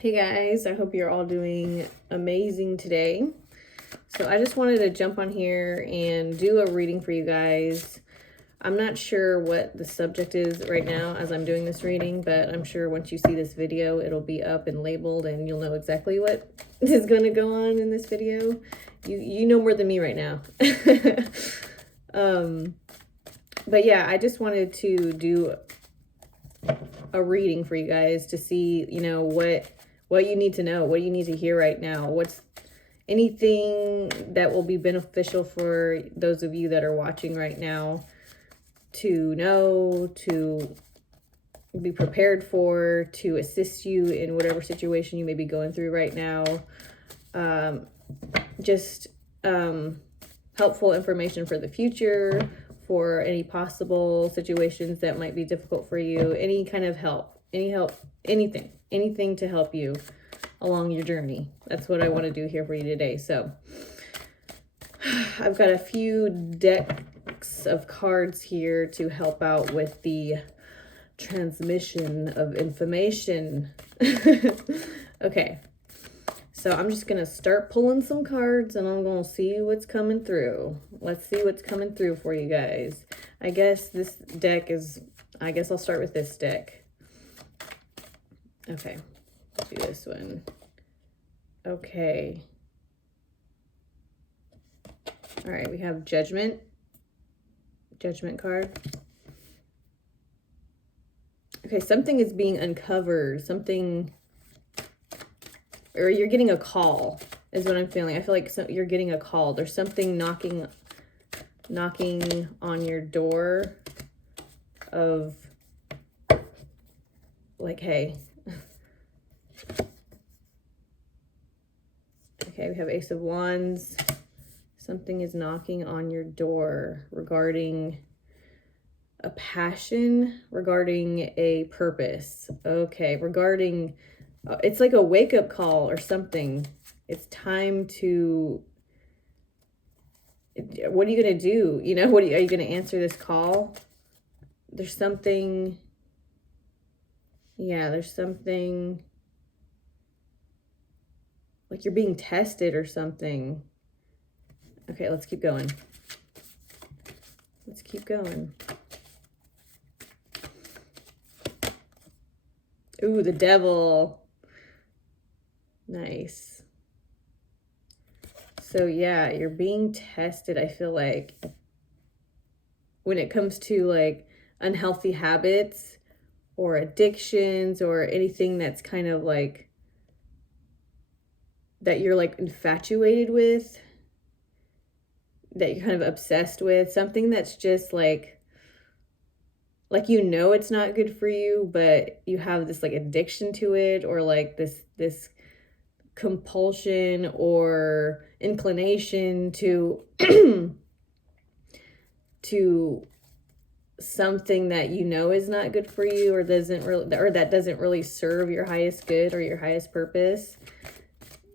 Hey guys, I hope you're all doing amazing today. So I just wanted to jump on here and do a reading for you guys. I'm not sure what the subject is right now as I'm doing this reading, but I'm sure once you see this video, it'll be up and labeled and you'll know exactly what is going to go on in this video. You know more than me right now. But yeah, I just wanted to do a reading for you guys to see, what you need to know, what you need to hear right now, what's anything that will be beneficial for those of you that are watching right now to know, to be prepared for, to assist you in whatever situation you may be going through right now. Just helpful information for the future, for any possible situations that might be difficult for you, any kind of help, anything to help you along your journey. That's what I want to do here for you today. So I've got a few decks of cards here to help out with the transmission of information. Okay, so I'm just gonna start pulling some cards and I'm gonna see what's coming through. Let's see what's coming through for you guys. I guess I'll start with this deck. Okay, let's do this one. Okay. All right, we have Judgment card. Okay, something is being uncovered, or you're getting a call is what I'm feeling. I feel like you're getting a call. There's something knocking on your door of like, hey. Okay, we have Ace of Wands. Something is knocking on your door regarding a passion, regarding a purpose. Okay, regarding, it's like a wake-up call or something. It's time to, what are you going to do? Are you going to answer this call? There's something, like you're being tested or something. Okay, let's keep going. Ooh, the Devil. Nice. So yeah, you're being tested, I feel like, when it comes to like unhealthy habits or addictions or anything that's kind of like that you're like infatuated with, that you're kind of obsessed with, something that's just like it's not good for you, but you have this like addiction to it, or like this compulsion or inclination to to something that is not good for you, or that doesn't really serve your highest good or your highest purpose.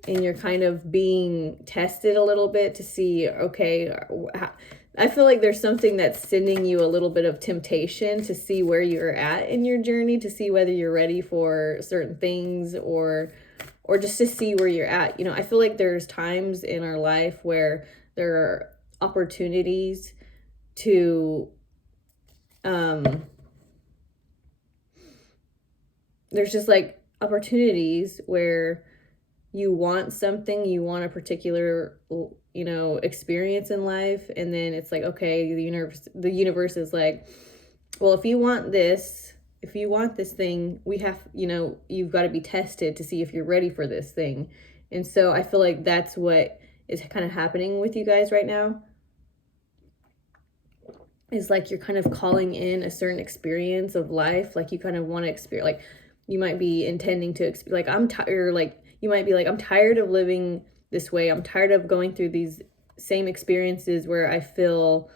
And you're kind of being tested a little bit to see, okay, I feel like there's something that's sending you a little bit of temptation to see where you're at in your journey, to see whether you're ready for certain things, or just to see where you're at. I feel like there's times in our life where there are opportunities to, there's just like opportunities where you want something, you want a particular, experience in life. And then it's like, okay, the universe is like, well, if you want this thing, we have, you've got to be tested to see if you're ready for this thing. And so I feel like that's what is kind of happening with you guys right now. Is like you're kind of calling in a certain experience of life. Like you kind of want to experience, like you might be intending to like, I'm tired, like you might be like, I'm tired of living this way. I'm tired of going through these same experiences where I feel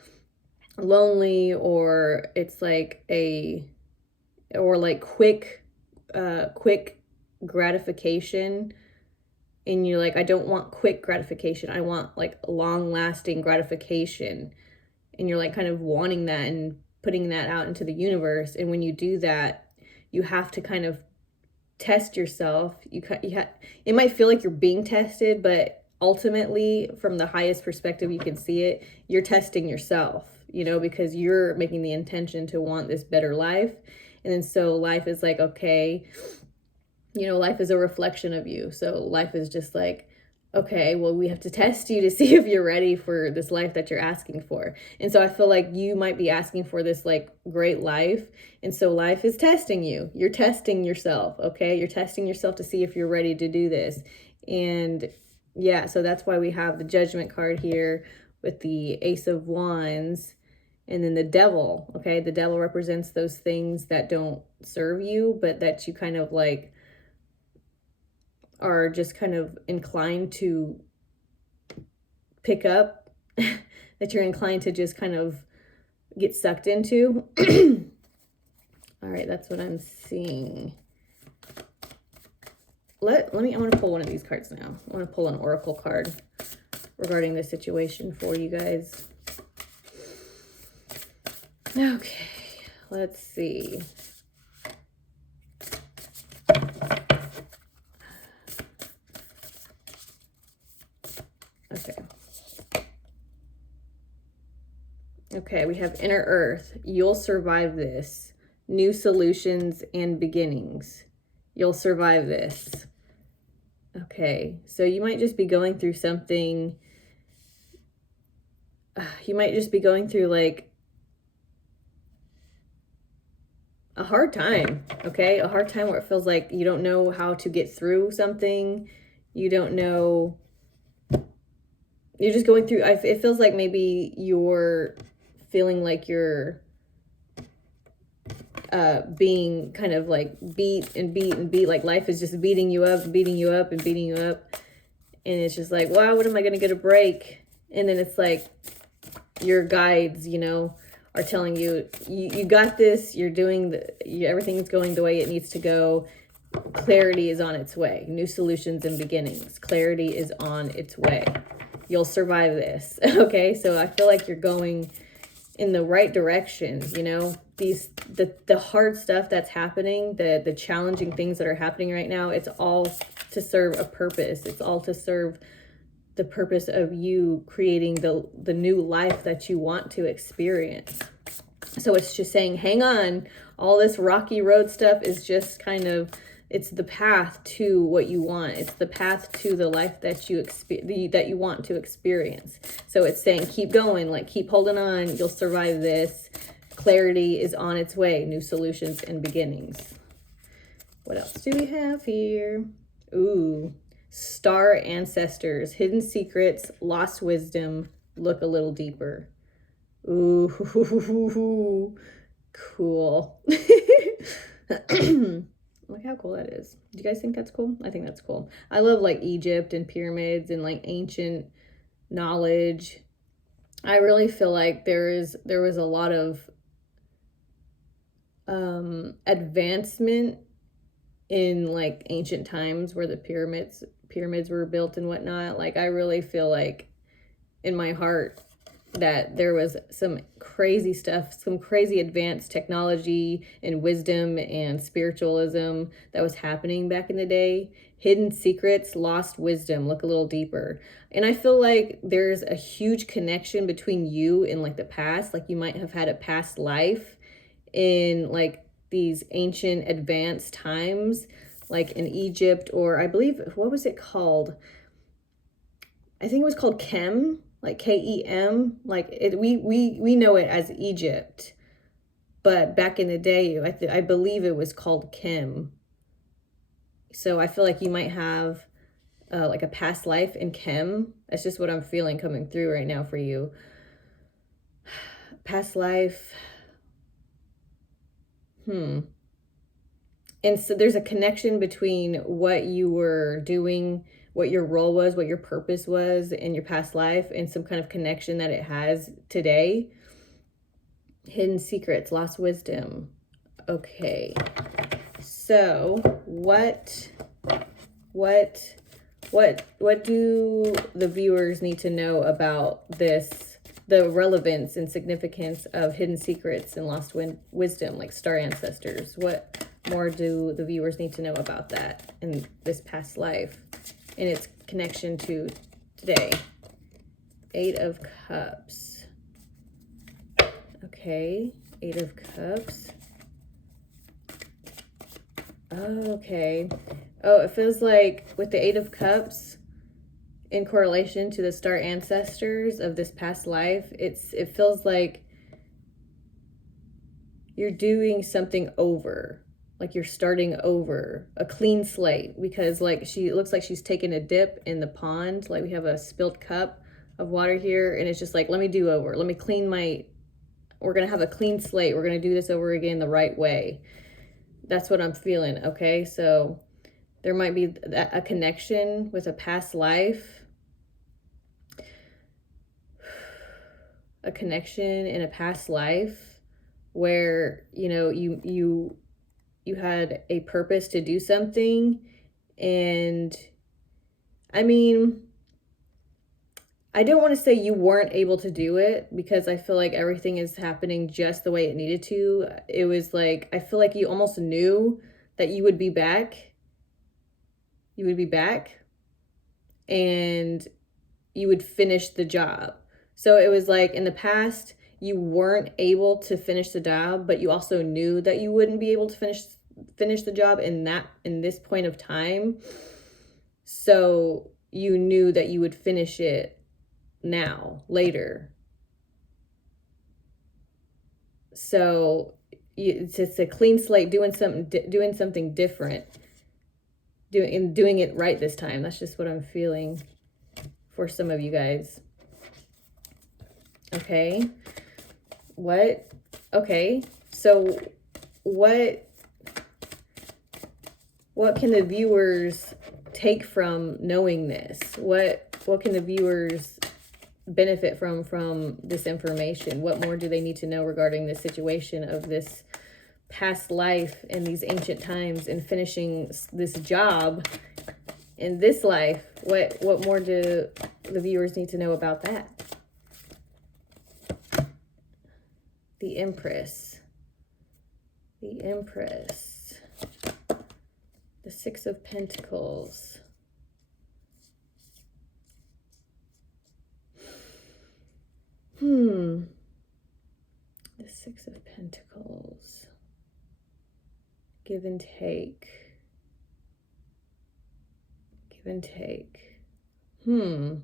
lonely, or it's like quick gratification. And you're like, I don't want quick gratification. I want like long lasting gratification. And you're like kind of wanting that and putting that out into the universe. And when you do that, you have to kind of test yourself. It might feel like you're being tested, but ultimately, from the highest perspective you can see it, you're testing yourself, you know, because you're making the intention to want this better life. And then so life is like, okay, you know, life is a reflection of you. So life is just like, okay, well, we have to test you to see if you're ready for this life that you're asking for. And so I feel like you might be asking for this like great life. And so life is testing you. You're testing yourself, okay? You're testing yourself to see if you're ready to do this. And yeah, so that's why we have the Judgment card here with the Ace of Wands and then the Devil, okay? The Devil represents those things that don't serve you, but that you kind of like are just kind of inclined to pick up, that you're inclined to just kind of get sucked into. All right, that's what I'm seeing. I want to pull one of these cards now. I want to pull an oracle card regarding this situation for you guys. Okay, let's see. Okay, we have Inner Earth. You'll survive this. New solutions and beginnings. You'll survive this. Okay, so you might just be going through something. You might just be going through like a hard time, okay? A hard time where it feels like you don't know how to get through something. You don't know. You're just going through, it feels like maybe you're feeling like you're being kind of like beat, like life is just beating you up and beating you up. And it's just like, wow, when am I going to get a break? And then it's like your guides, you know, are telling you, you got this, you're doing, everything's going the way it needs to go. Clarity is on its way. New solutions and beginnings. Clarity is on its way. You'll survive this. Okay, so I feel like you're going in the right direction, you know. The hard stuff that's happening, the challenging things that are happening right now, it's all to serve a purpose. It's all to serve the purpose of you creating the new life that you want to experience. So it's just saying, hang on. All this rocky road stuff is just kind of, it's the path to what you want. It's the path to the life that you want to experience. So it's saying, keep going, like keep holding on. You'll survive this. Clarity is on its way. New solutions and beginnings. What else do we have here? Ooh, star ancestors, hidden secrets, lost wisdom. Look a little deeper. Ooh, cool. Look how cool that is. Do you guys think that's cool? I think that's cool. I love like Egypt and pyramids and like ancient knowledge. I really feel like there was a lot of advancement in like ancient times where the pyramids were built and whatnot. Like I really feel like in my heart that there was some crazy stuff, some crazy advanced technology and wisdom and spiritualism that was happening back in the day. Hidden secrets, lost wisdom. Look a little deeper. And I feel like there's a huge connection between you and like the past. Like you might have had a past life in like these ancient advanced times, like in Egypt, or I believe, what was it called? I think it was called Kem. Like Kem, like we know it as Egypt, but back in the day, I believe it was called Kem. So I feel like you might have like a past life in Kem. That's just what I'm feeling coming through right now for you. Past life. And so there's a connection between what you were doing, what your role was, what your purpose was in your past life, and some kind of connection that it has today. Hidden secrets, lost wisdom. Okay. So what do the viewers need to know about this, the relevance and significance of hidden secrets and lost wisdom, like star ancestors? What more do the viewers need to know about that in this past life and its connection to today? 8 of Cups. Okay, 8 of Cups. Okay. Oh, it feels like with the 8 of Cups, in correlation to the star ancestors of this past life, it feels like you're doing something over, like you're starting over, a clean slate, because like it looks like she's taking a dip in the pond, like we have a spilled cup of water here, and it's just like, let me do over, let me clean we're gonna have a clean slate, we're gonna do this over again the right way. That's what I'm feeling. Okay, so there might be a connection with a past life, a connection in a past life where, you know, you had a purpose to do something. And I mean, I don't want to say you weren't able to do it, because I feel like everything is happening just the way it needed to. It was like, I feel like you almost knew that you would be back. You would be back and you would finish the job. So it was like in the past, you weren't able to finish the job, but you also knew that you wouldn't be able to finish the job in this point of time. So you knew that you would finish it now, later. So it's a clean slate, doing something different, doing it right this time. That's just what I'm feeling for some of you guys. Okay. What? Okay. So what can the viewers take from knowing this? What can the viewers benefit from this information? What more do they need to know regarding the situation of this past life in these ancient times and finishing this job in this life? What more do the viewers need to know about that? The Empress. The Empress. The 6 of Pentacles. The 6 of Pentacles. Give and take. Give and take. The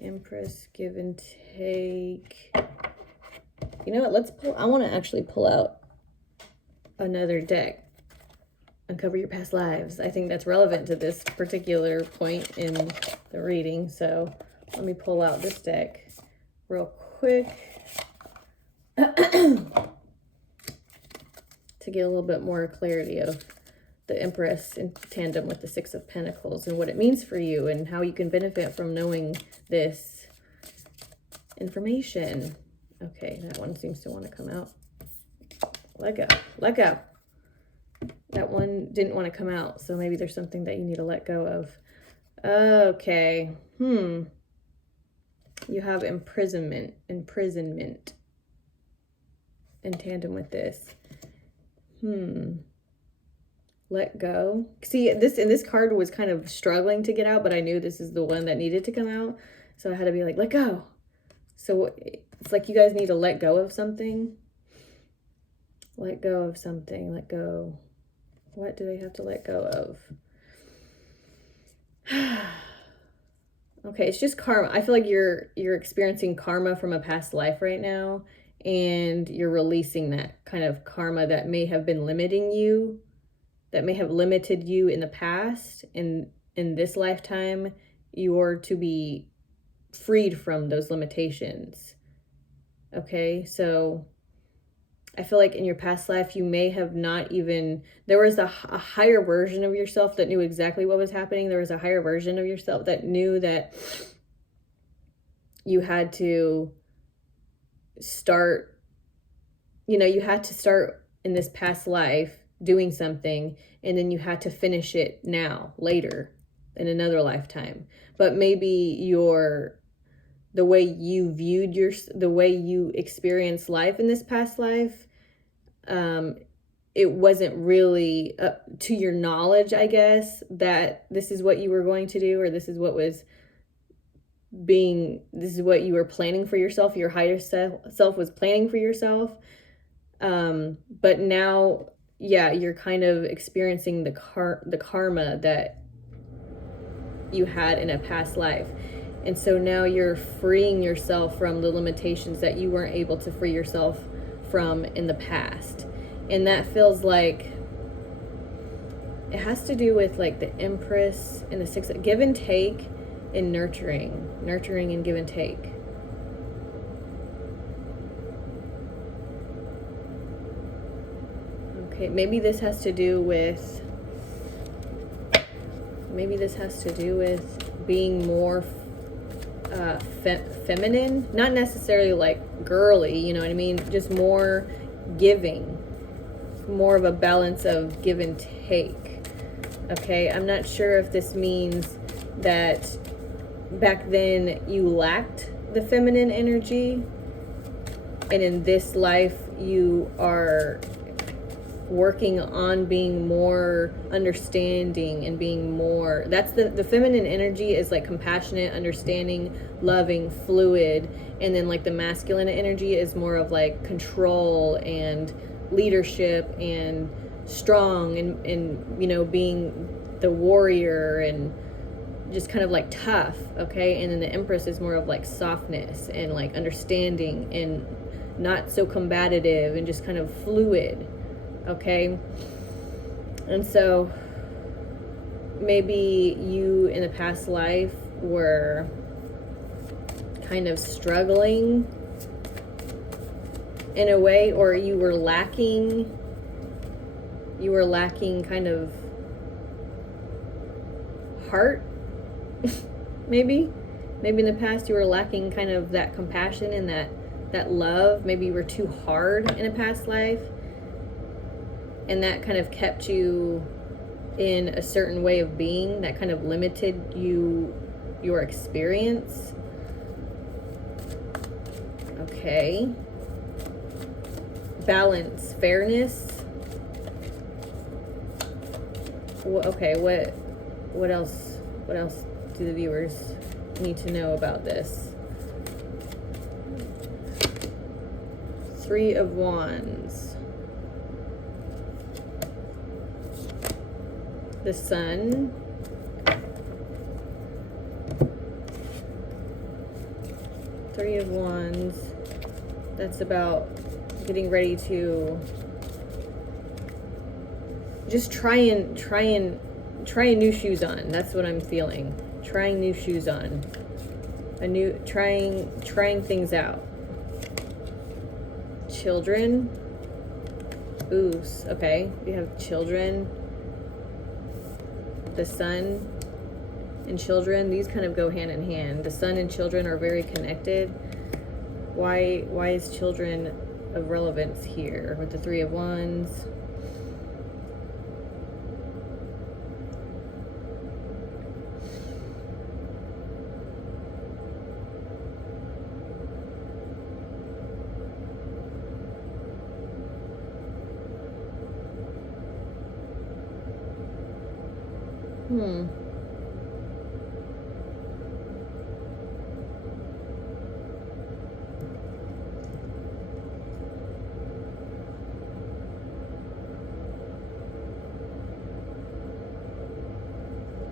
Empress, give and take. You know what? I want to actually pull out another deck. Uncover your past lives. I think that's relevant to this particular point in the reading. So let me pull out this deck real quick to get a little bit more clarity of the Empress in tandem with the 6 of Pentacles and what it means for you and how you can benefit from knowing this information. Okay, that one seems to want to come out. Let go. Let go. That one didn't want to come out, so maybe there's something that you need to let go of. Okay. You have imprisonment in tandem with this. Let go. See, this card was kind of struggling to get out, but I knew this is the one that needed to come out. So I had to be like, let go. So it's like you guys need to let go of something. Let go of something. Let go. What do they have to let go of? Okay, it's just karma. I feel like you're experiencing karma from a past life right now, and you're releasing that kind of karma that may have been limiting you, that may have limited you in the past. In this lifetime, you're to be freed from those limitations. Okay, so I feel like in your past life, you may have not even, there was a higher version of yourself that knew exactly what was happening. There was a higher version of yourself that knew that you had to start, you had to start in this past life doing something, and then you had to finish it now, later, in another lifetime. But maybe the the way you viewed the way you experienced life in this past life, it wasn't really to your knowledge, I guess, that this is what you were going to do, or this is what you were planning for yourself. Your higher self was planning for yourself. But now, yeah, you're kind of experiencing the karma that you had in a past life. And so now you're freeing yourself from the limitations that you weren't able to free yourself from in the past. And that feels like it has to do with like the Empress and the Six, give and take and nurturing and give and take. Okay, maybe this has to do with being more feminine, not necessarily like girly, you know what I mean? Just more giving, more of a balance of give and take. Okay, I'm not sure if this means that back then you lacked the feminine energy, and in this life you are working on being more understanding and being more, that's the feminine energy is like compassionate, understanding, loving, fluid, and then like the masculine energy is more of like control and leadership and strong and you know, being the warrior and just kind of like tough. Okay, and then the Empress is more of like softness and like understanding and not so combative and just kind of fluid. Okay, and so maybe you in the past life were kind of struggling in a way, or you were lacking kind of heart. maybe in the past you were lacking kind of that compassion and that love. Maybe you were too hard in a past life, and that kind of kept you in a certain way of being that kind of limited your experience. Okay. Balance, fairness. Okay, what else do the viewers need to know about this? Three of Wands. The Sun. Three of Wands. That's about getting ready to just trying new shoes on. That's what I'm feeling. Trying new shoes on. Trying things out. Children. Ooh, okay. We have children. The Sun and children, these kind of go hand in hand. The Sun and children are very connected. Why is children of relevance here with the Three of Wands?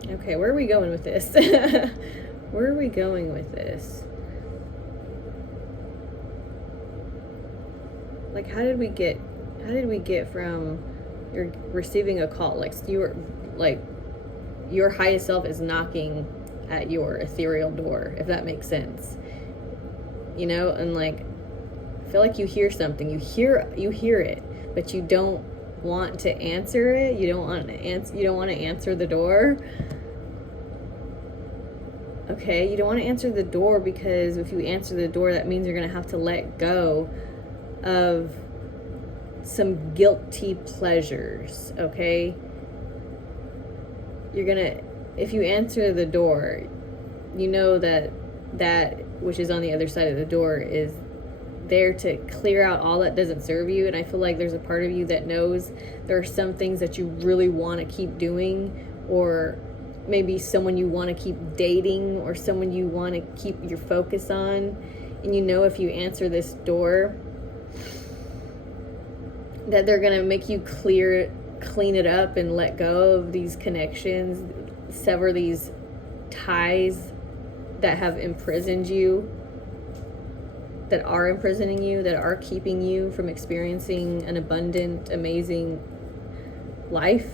Okay, where are we going with this? Where are we going with this? Like, how did we get from you're receiving a call, like your highest self is knocking at your ethereal door, if that makes sense, you know? And like, I feel like you hear something, you hear it, but you don't want to answer it. You don't want to answer the door. Okay, you don't want to answer the door because if you answer the door, that means you're going to have to let go of some guilty pleasures. Okay, if you answer the door, you know that which is on the other side of the door, is there to clear out all that doesn't serve you. And I feel like there's a part of you that knows there are some things that you really want to keep doing, or maybe someone you want to keep dating, or someone you want to keep your focus on. And you know, if you answer this door, that they're going to make you clean it up and let go of these connections, sever these ties that have imprisoned you, that are imprisoning you, that are keeping you from experiencing an abundant, amazing life.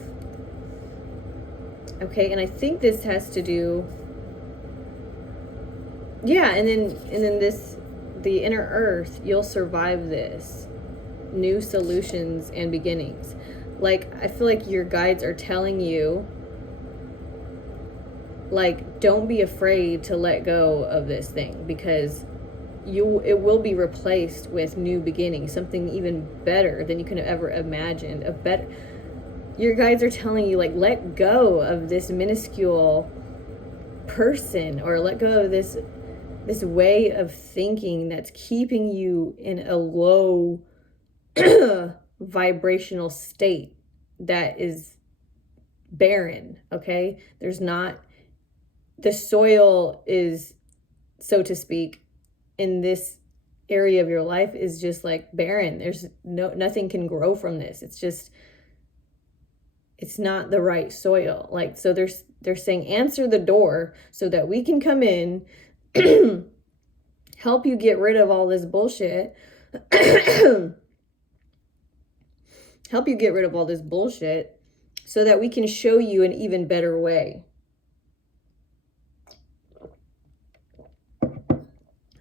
Okay, and I think this has to do, and then this, the inner earth, you'll survive this. New solutions and beginnings. Like, I feel like your guides are telling you, like, don't be afraid to let go of this thing, because it will be replaced with new beginnings, something even better than you could have ever imagined. Your guides are telling you, like, let go of this minuscule person, or let go of this way of thinking that's keeping you in a low vibrational state that is barren. Okay, the soil is, so to speak, in this area of your life is just like barren. There's nothing can grow from this. It's not the right soil. Like, so they're saying, answer the door so that we can come in, help you get rid of all this bullshit, help you get rid of all this bullshit so that we can show you an even better way.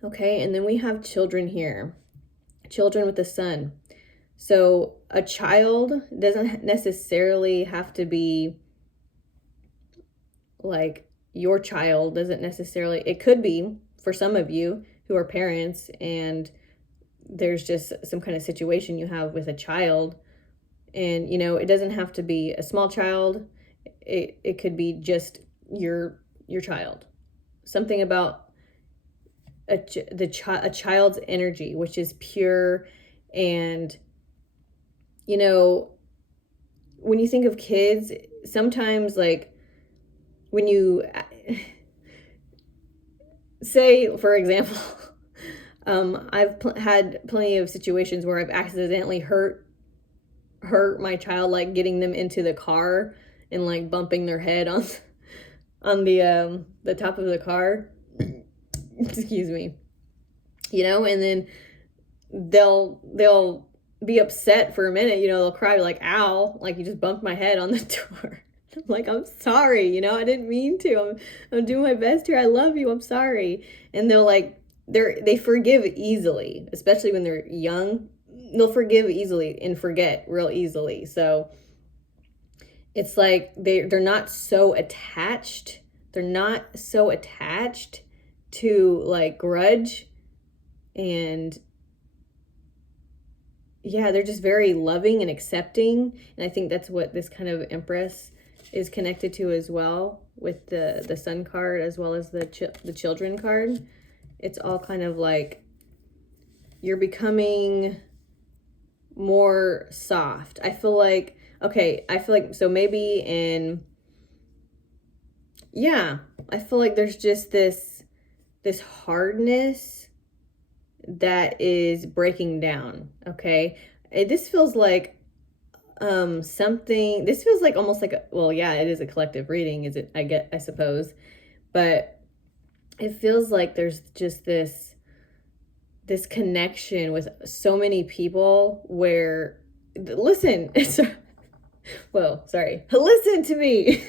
Okay, and then we have children here. Children with the sun. So a child doesn't necessarily have to be like your child, it could be for some of you who are parents and there's just some kind of situation you have with a child. And, you know, it doesn't have to be a small child. It could be just your child. Something about a child's energy, which is pure. And, you know, when you think of kids, sometimes, like, when you say, for example, I've had plenty of situations where I've accidentally hurt my child, like getting them into the car and like bumping their head on the top of the car. Excuse me. You know, and then they'll be upset for a minute, you know, they'll cry like, ow, like you just bumped my head on the door. I'm like, I'm sorry, you know, I didn't mean to. I'm doing my best here. I love you. I'm sorry. And they forgive easily, especially when they're young. They'll forgive easily and forget real easily. So it's like they're not so attached. They're not so attached to like grudge, and they're just very loving and accepting. And I think that's what this kind of Empress is connected to as well, with the Sun card as well as the Children card. It's all kind of like you're becoming more soft. I feel like so maybe I feel like there's just this hardness that is breaking down. Okay, this feels like this feels like almost like it is a collective reading, is it? I suppose, but it feels like there's just this connection with so many people where, listen, listen to me.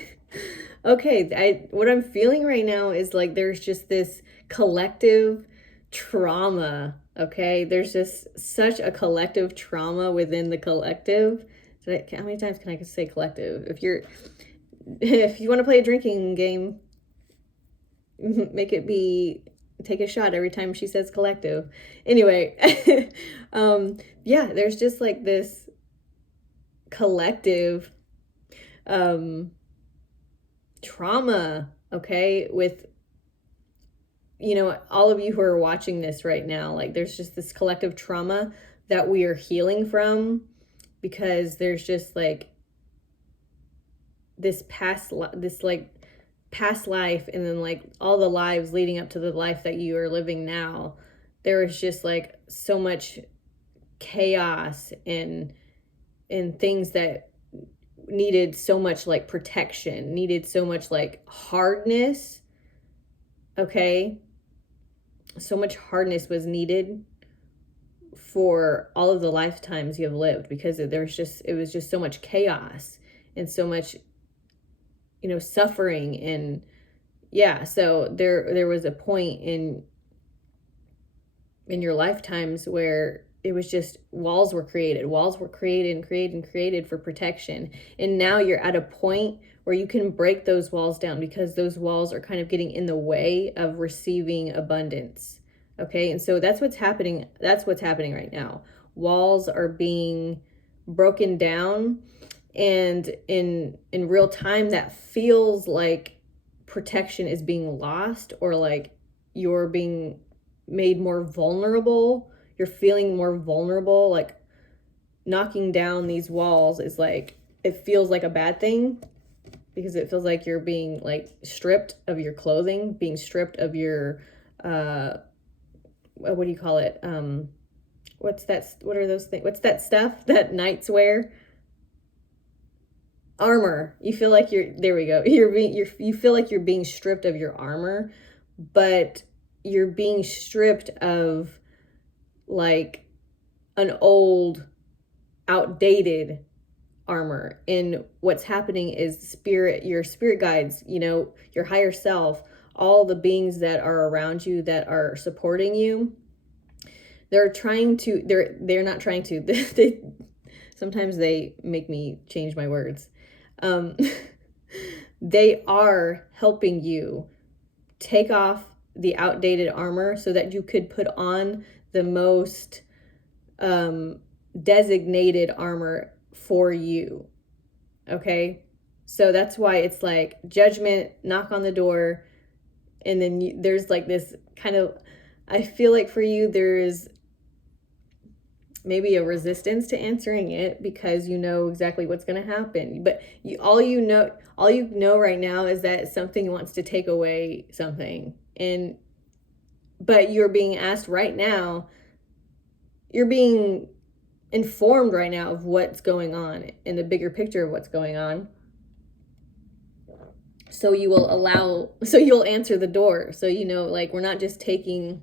Okay, what I'm feeling right now is like there's just this collective trauma. Okay, there's just such a collective trauma within the collective. How many times can I say collective? If you want to play a drinking game, make it be, take a shot every time she says collective. Anyway, there's just like this collective trauma, okay, with, you know, all of you who are watching this right now, like there's just this collective trauma that we are healing from, because there's just like this past life, and then like all the lives leading up to the life that you are living now. There is just like so much chaos and things that needed so much like protection, needed so much like hardness. Okay, so much hardness was needed for all of the lifetimes you have lived, because it was just so much chaos and so much, you know, suffering. And yeah, so there was a point in your lifetimes where it was just walls were created and created for protection. And now you're at a point where you can break those walls down, because those walls are kind of getting in the way of receiving abundance. Okay, and so that's what's happening right now. Walls are being broken down, and in real time that feels like protection is being lost, or like you're being made more vulnerable. You're feeling more vulnerable. Like knocking down these walls is like, it feels like a bad thing, because it feels like you're being like stripped of your clothing, being stripped of your what do you call it, what are those things, what's that stuff that knights wear? Armor. You feel like there we go, you feel like you're being stripped of your armor, but you're being stripped of like an old, outdated armor. And what's happening is your spirit guides, you know, your higher self, all the beings that are around you that are supporting you, they're not trying to, they sometimes they make me change my words. They are helping you take off the outdated armor so that you could put on the most designated armor for you. Okay, so that's why it's like judgment, knock on the door, and then there's like this kind of, I feel like for you there's maybe a resistance to answering it, because you know exactly what's going to happen, but all you know right now is that something wants to take away something. But you're being asked right now, you're being informed right now of what's going on, in the bigger picture of what's going on. So you'll answer the door. So, you know, like, we're not just taking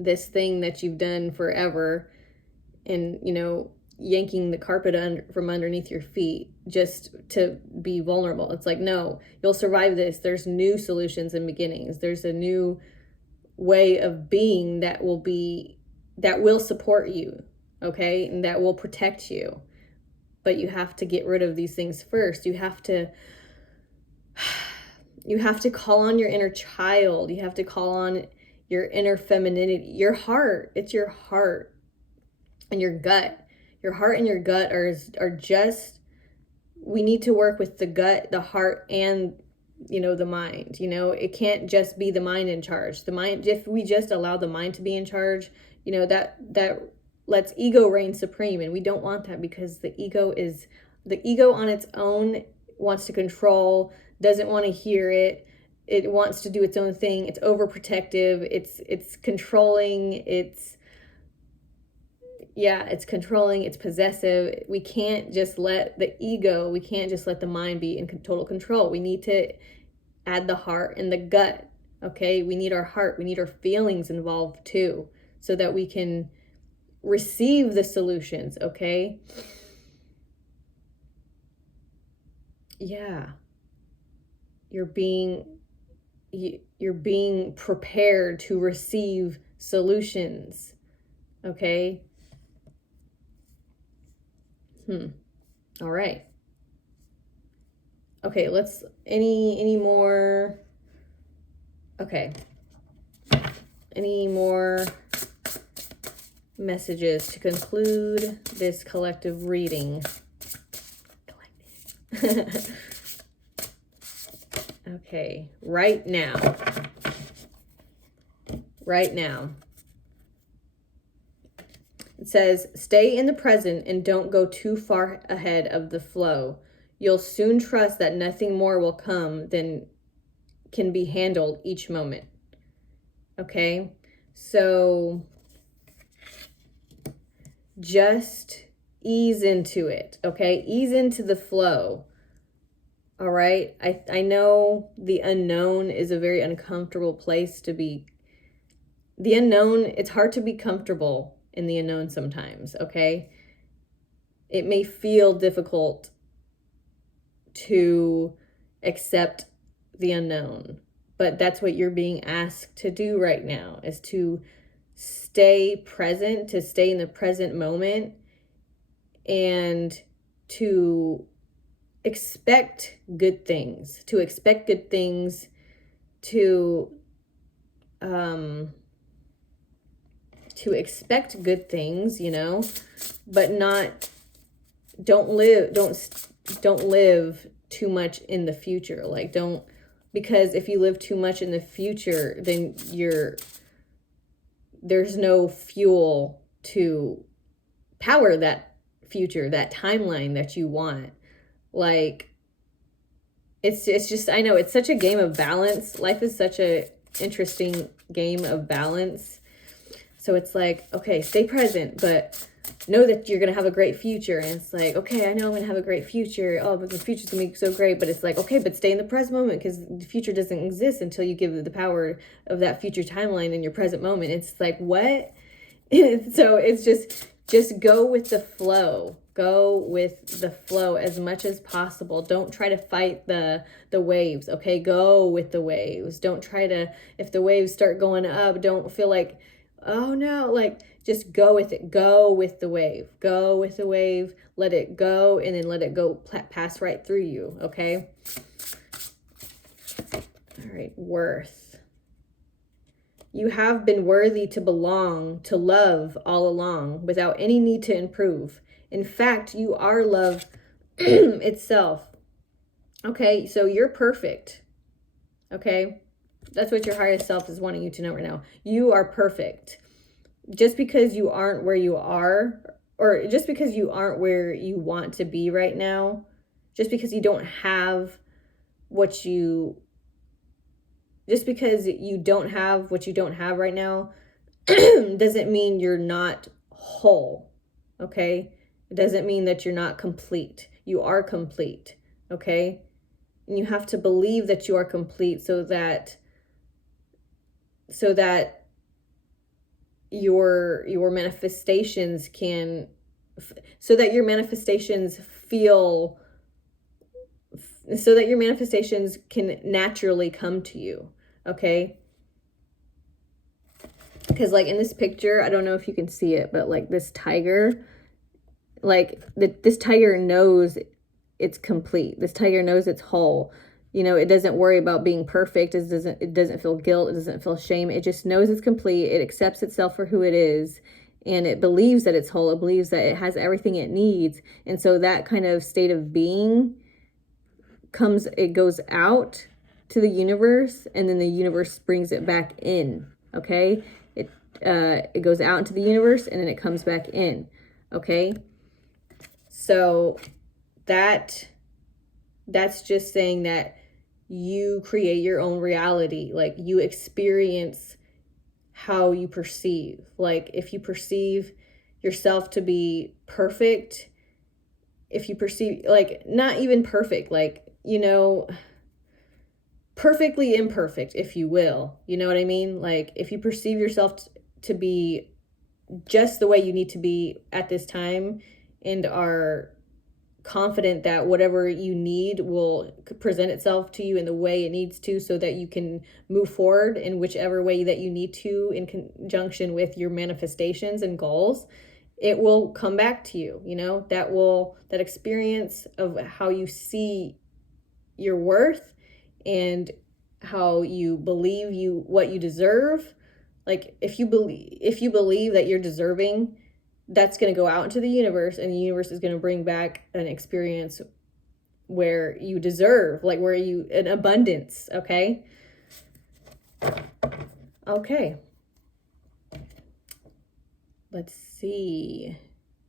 this thing that you've done forever and, you know, yanking the carpet from underneath your feet just to be vulnerable. It's like, no, you'll survive this. There's new solutions and beginnings. There's a new way of being that will support you, okay, and that will protect you. But you have to get rid of these things first. You have to call on your inner child. You have to call on your inner femininity, your heart. It's your heart and your gut. Your heart and your gut are just, we need to work with the gut, the heart, and, you know, the mind. You know, it can't just be the mind in charge. The mind, if we just allow the mind to be in charge, you know, that lets ego reign supreme. And we don't want that, because the ego on its own wants to control, doesn't want to hear it. It wants to do its own thing. It's overprotective. It's controlling. It's controlling. It's possessive. We can't just let the mind be in total control. We need to add the heart and the gut. Okay, we need our heart. We need our feelings involved too, so that we can receive the solutions. Okay. Yeah. You're being prepared to receive solutions. Okay. All right. Okay, let's any more. Okay. Any more messages to conclude this collective reading? Okay, right now. right now. It says, stay in the present and don't go too far ahead of the flow. You'll soon trust that nothing more will come than can be handled each moment. Okay? So just ease into it, okay? Ease into the flow. All right? I know the unknown is a very uncomfortable place to be. The unknown, it's hard to be comfortable in the unknown sometimes, okay? It may feel difficult to accept the unknown, but that's what you're being asked to do right now, is to stay present, to stay in the present moment, and to expect good things, to expect good things, you know, but don't live too much in the future. Like, because if you live too much in the future, then there's no fuel to power that future, that timeline that you want. Like, it's just, I know it's such a game of balance. Life is such a interesting game of balance. So it's like, okay, stay present, but know that you're going to have a great future. And it's like, okay, I know I'm going to have a great future. Oh, but the future's going to be so great. But it's like, okay, but stay in the present moment, because the future doesn't exist until you give the power of that future timeline in your present moment. It's like, what? So it's just go with the flow. Go with the flow as much as possible. Don't try to fight the waves, okay? Go with the waves. Don't try to, if the waves start going up, don't feel like, oh no, like, just go with it. Go with the wave. Go with the wave. Let it go, and then let it go pass right through you, okay? All right, worth. You have been worthy to belong, to love all along, without any need to improve. In fact, you are love itself. Okay, so you're perfect. Okay? That's what your highest self is wanting you to know right now. You are perfect. Just because you aren't where you are, or just because you aren't where you want to be right now, just because you don't have just because you don't have what you don't have right now, doesn't mean you're not whole, okay? It doesn't mean that you're not complete. You are complete, okay? And you have to believe that you are complete so that your manifestations can, so that your manifestations can naturally come to you, okay? Because like in this picture, I don't know if you can see it, but like this tiger, like this tiger knows it's complete. This tiger knows it's whole. You know, it doesn't worry about being perfect. It doesn't feel guilt. It doesn't feel shame. It just knows it's complete. It accepts itself for who it is. And it believes that it's whole. It believes that it has everything it needs. And so that kind of state of being it goes out to the universe, and then the universe brings it back in, okay? It goes out into the universe, and then it comes back in, okay? So that's just saying that you create your own reality. Like, you experience how you perceive. Like, if you perceive yourself to be perfect, if you perceive, like, not even perfect, like, you know, perfectly imperfect, if you will, you know what I mean? Like, if you perceive yourself to be just the way you need to be at this time, and are confident that whatever you need will present itself to you in the way it needs to, so that you can move forward in whichever way that you need to, in conjunction with your manifestations and goals, it will come back to you. You know, that experience of how you see your worth and how you believe what you deserve. Like, if you believe that you're deserving, that's going to go out into the universe, and the universe is going to bring back an experience where you deserve, like an abundance, okay? Okay. let's see.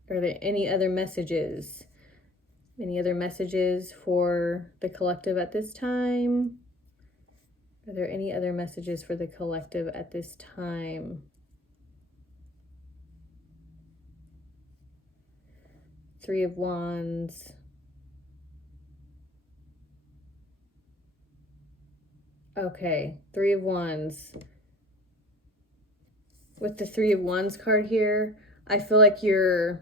Are there any other messages? Any other messages for the collective at this time? Are there any other messages for the collective at this time? Three of Wands. Okay, Three of Wands. With the Three of Wands card here, I feel like you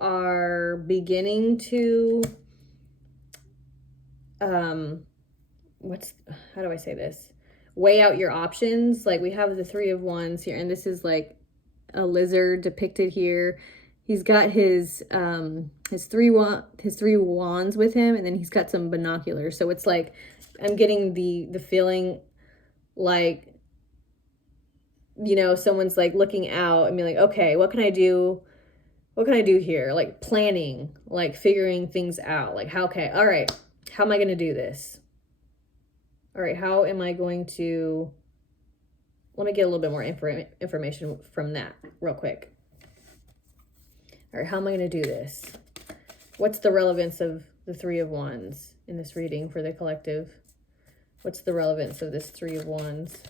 are beginning to how do I say this? Weigh out your options. Like, we have the Three of Wands here, and this is like a lizard depicted here. He's got his three wands with him, and then he's got some binoculars. So it's like I'm getting the feeling like, you know, someone's like looking out and being like, okay, what can I do? What can I do here? Like planning, like figuring things out. Like, how, okay, all right, how am I going to do this? All right, how am I going to, let me get a little bit more information from that real quick. All right, how am I going to do this? What's the relevance of the Three of Wands in this reading for the collective? What's the relevance of this Three of Wands?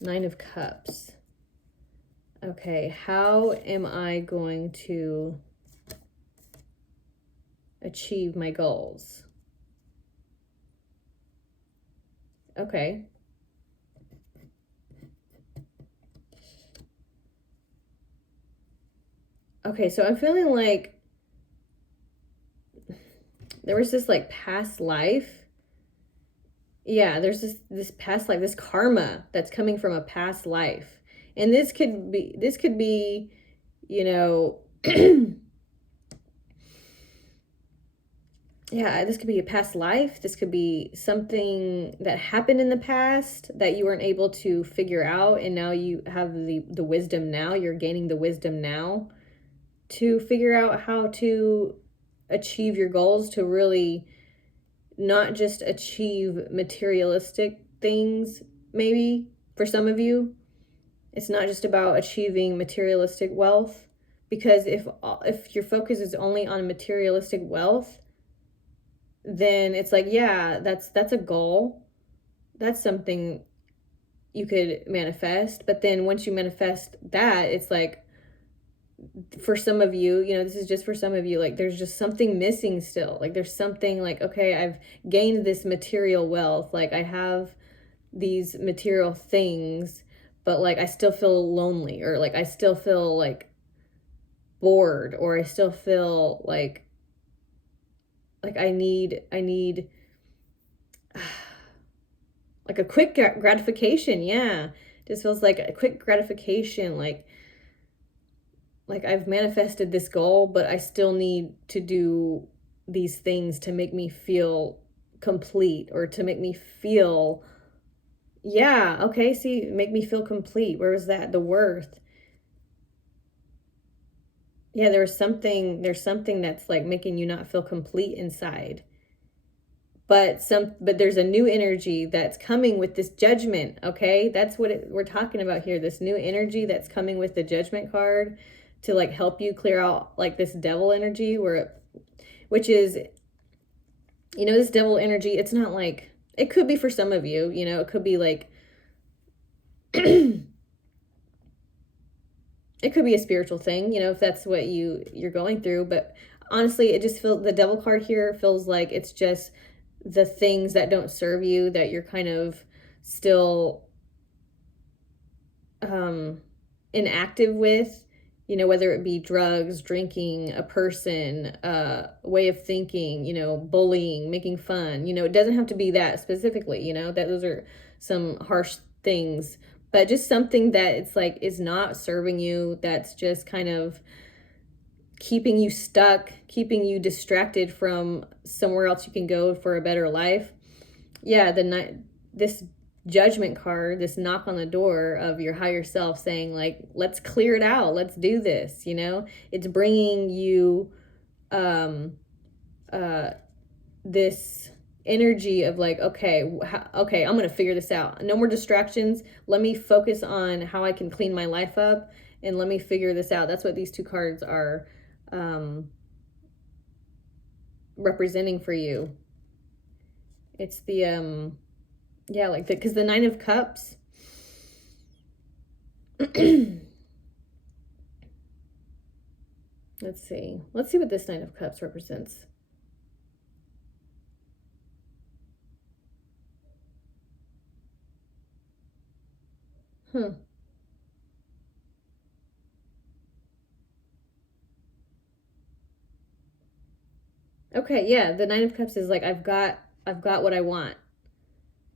Nine of Cups. Okay, how am I going to achieve my goals? Okay. Okay, so I'm feeling like there was this like past life. Yeah, there's this past life, this karma that's coming from a past life. And this could be, you know, yeah, this could be a past life. This could be something that happened in the past that you weren't able to figure out, and now you have the wisdom now. You're gaining the wisdom now to figure out how to achieve your goals, to really not just achieve materialistic things. Maybe for some of you, it's not just about achieving materialistic wealth, because if your focus is only on materialistic wealth, then it's like, yeah, that's a goal. That's something you could manifest. But then once you manifest that, it's like, for some of you, you know, this is just for some of you, like there's just something missing still. Like there's something like, okay, I've gained this material wealth. Like I have these material things, but like I still feel lonely, or like I still feel like bored, or I still feel like I need like a quick gratification. Yeah. Just feels like a quick gratification. Like I've manifested this goal, but I still need to do these things to make me feel complete, or to make me feel, yeah, okay, see, make me feel complete. Where was that? The worth. Yeah, there's something that's like making you not feel complete inside. But there's a new energy that's coming with this Judgment, okay? That's what we're talking about here. This new energy that's coming with the Judgment card to like help you clear out like this devil energy, which is, you know, this devil energy, it's not like, it could be for some of you, you know, it could be like, it could be a spiritual thing, you know, if that's what you're going through. But honestly, it just feels, the devil card here feels like it's just the things that don't serve you, that you're kind of still inactive with, you know, whether it be drugs, drinking, a person, way of thinking, you know, bullying, making fun. You know, it doesn't have to be that specifically, you know, that those are some harsh things, but just something that it's like is not serving you, that's just kind of keeping you stuck, keeping you distracted from somewhere else you can go for a better life. Yeah, this Judgment card, this knock on the door of your higher self saying like, let's clear it out, let's do this, you know. It's bringing you this energy of like, okay, okay, I'm going to figure this out. No more distractions. Let me focus on how I can clean my life up and let me figure this out. That's what these two cards are representing for you. It's the, yeah, like because the Nine of Cups, let's see what this Nine of Cups represents. Okay, yeah, the Nine of Cups is like I've got what I want.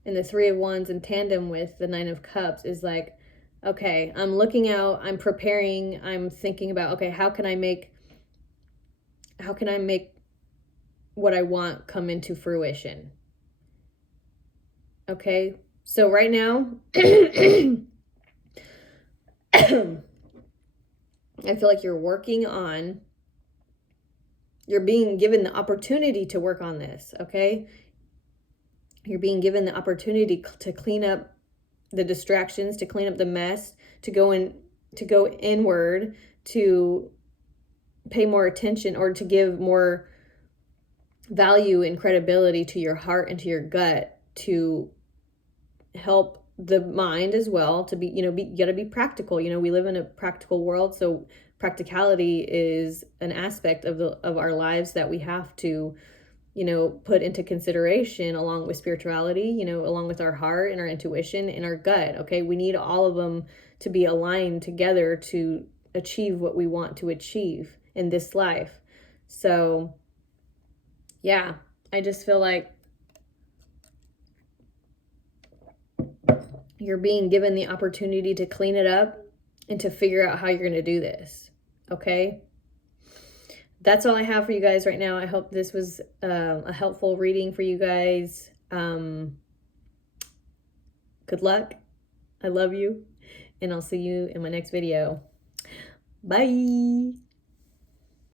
And the Three of Wands in tandem with the Nine of Cups is like, okay, I'm looking out, I'm preparing, I'm thinking about, okay, how can I make what I want come into fruition? Okay, so right now, I feel like you're being given the opportunity to work on this, okay? You're being given the opportunity to clean up the distractions, to clean up the mess, to go inward, to pay more attention, or to give more value and credibility to your heart and to your gut, to help the mind as well, to be, you got to be practical. We live in a practical world, so practicality is an aspect of our lives that we have to put into consideration, along with spirituality, along with our heart and our intuition and our gut. Okay, we need all of them to be aligned together to achieve what we want to achieve in this life. So yeah, I just feel like you're being given the opportunity to clean it up and to figure out how you're going to do this. Okay, that's all I have for you guys right now. I hope this was a helpful reading for you guys. Good luck. I love you. And I'll see you in my next video. Bye.